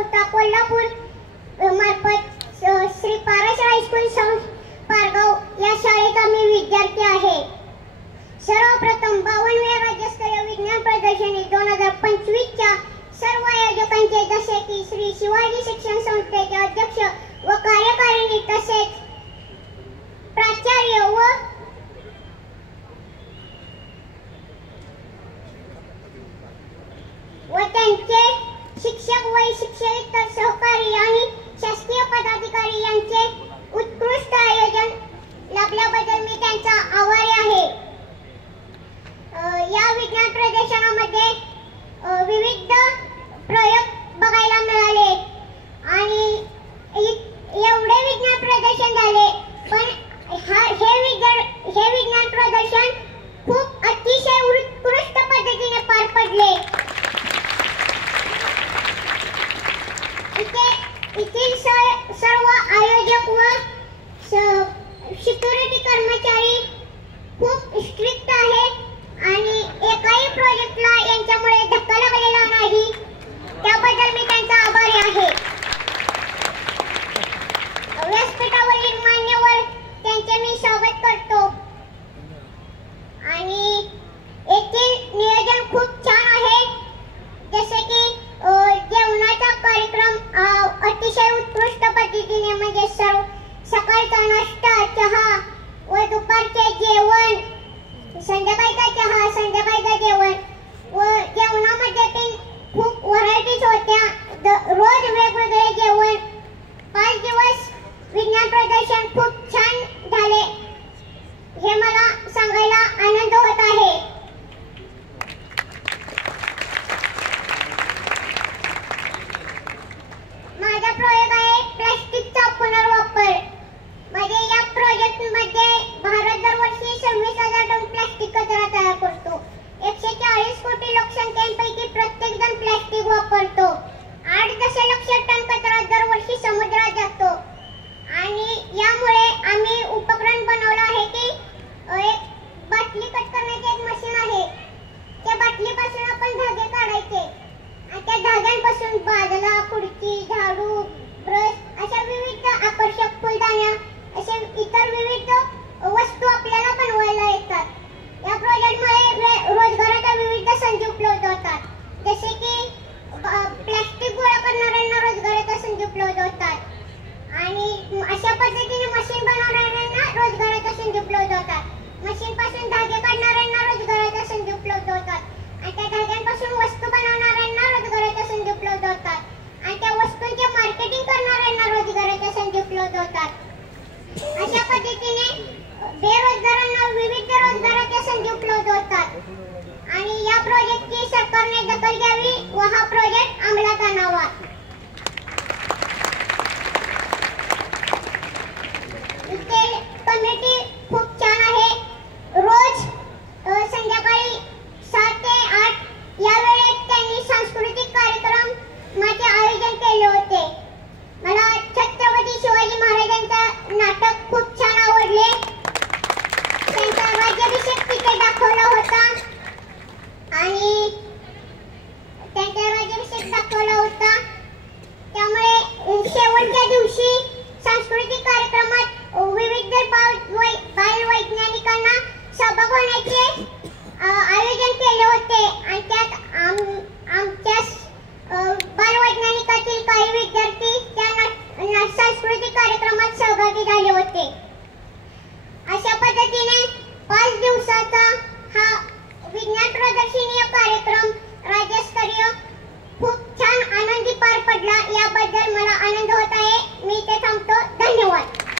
संस्था कोल्हापूर मार्फत श्री पारस हायस्कूल पारगाव या शाळेत आम्ही विद्यार्थी आहे. सर्वप्रथम 52व्या राज्यस्तरीय विज्ञान प्रदर्शनी 2025 च्या सर्व आयोजकांचे जसे की श्री शिवाजी शिक्षण संस्थेचे अध्यक्ष व कार्यकारिणी तसेच प्राचार्य व त्यांचे शिक्षक व शिक्षकेतर सहकारी आणि शासकीय पदाधिकारी यांचे उत्कृष्ट आयोजन लाभल्याबद्दल मी त्यांचा आभारी आहे. या विज्ञान प्रदर्शनामध्ये विविध प्रयोग बघायला मिळाले आणि एवढे विज्ञान प्रदर्शन झाले, पण हे विज्ञान प्रदर्शन खूप अतिशय उत्कृष्ट पद्धतीने पार पडले. येथील सर्व आयोजक व सिक्युरिटी कर्मचारी खूप स्ट्रिक्ट आहे आणि एकाही प्रोजेक्टला यांच्यामुळे धक्का लागलेला नाही. त्याबद्दल मी त्यांचा आभारी आहे. व्यासपीठावरील मान्यवर त्यांचे मी स्वागत करतो आणि येथील नियोजन खूप छान आहे. जसे की जेवणाचा कार्यक्रम अतिशय उत्कृष्ट पद्धतीने म्हणजे सकाळचा नाश्ता चहा व दुपारचे जेवण, संध्याकाळचा चहा, संध्याकाळचं जेवण व जेवणामध्ये पण खूप व्हरायटीज होत्या. रोज वेगवेगळे जेवण. 5 दिवस विज्ञान प्रदर्शन खूप छान झाले हे मला सांगायला आनंद होत आहे. माझा प्रयोग आहे प्लास्टिकचा पुनर्वापर. म्हणजे या प्रोजेक्ट मध्ये भारत दरवर्षी 26,000 टन प्लास्टिक कचरा तयार करतो. 140 कोटी लोकसंख्येपैकी प्रत्येक जण प्लास्टिक वापरतो. 8 दशलक्ष टन कचरा दरवर्षी समुद्रात जातो आणि यामुळे आम्ही उपकरण बनवलं आहे की एक बाटली कट करण्याचे एक मशीन आहे. त्या बाटलीपासून आपण धागे काढायचे आणि त्या धाग्यांपासून बादला, खुर्ची, झाडू, ब्रश अशा विविध आकर्षक फुलदाण्या अशा इतर विविध वस्तू आपल्याला बनवायला येतात. या प्रोजेक्टमुळे रोजगाराच्या विविध संधी उपलब्ध होतात. जसे की प्लास्टिक गोळा करणाऱ्यांना रोजगाराच्या संधी उपलब्ध होतात आणि अशा पद्धतीने मशीन बनवणाऱ्यांना रोजगाराच्या संधी उपलब्ध होतात. मशीन पासून धागे काढणाऱ्यांना रोजगाराच्या संधी उपलब्ध होतात आणि त्या धाग्यांपासून वस्तू बनवणाऱ्यांना रोजगाराच्या संधी उपलब्ध होतात आणि त्या वस्तूंचे मार्केटिंग करणाऱ्यांना रोजगाराच्या संधी उपलब्ध होतात. अशा पद्धतीने बेरोजगारांना विविध रोजगाराच्या संधी उपलब्ध होतात आणि या प्रोजेक्टची सरकारने दखल घ्यावी व हा प्रोजेक्ट अंमलात आणावा. इथे कमिटी खूप छान आहे. रोज संध्याकाळी 7 ते 8 या वेळेत त्यांनी सांस्कृतिक कार्यक्रमाचे आयोजन केले होते. मला छत्रपती शिवाजी महाराजांचं नाटक खूप छान आवडले. त्यांचा राज्याभिषेक तिथे दाखवला होता आणि त्यामुळे शेवटच्या दिवशी सांस्कृतिक कार्यक्रमात विविध बालवैज्ञानिकांना सहभाग होण्याचे आयोजन केले होते आणि त्यात आमच्या बालवैज्ञानिकातील काही विद्यार्थी त्या सांस्कृतिक कार्यक्रमात सहभागी झाले होते. अशा पद्धतीने 5 दिवसाचा हा विज्ञान प्रदर्शनीय कार्यक्रम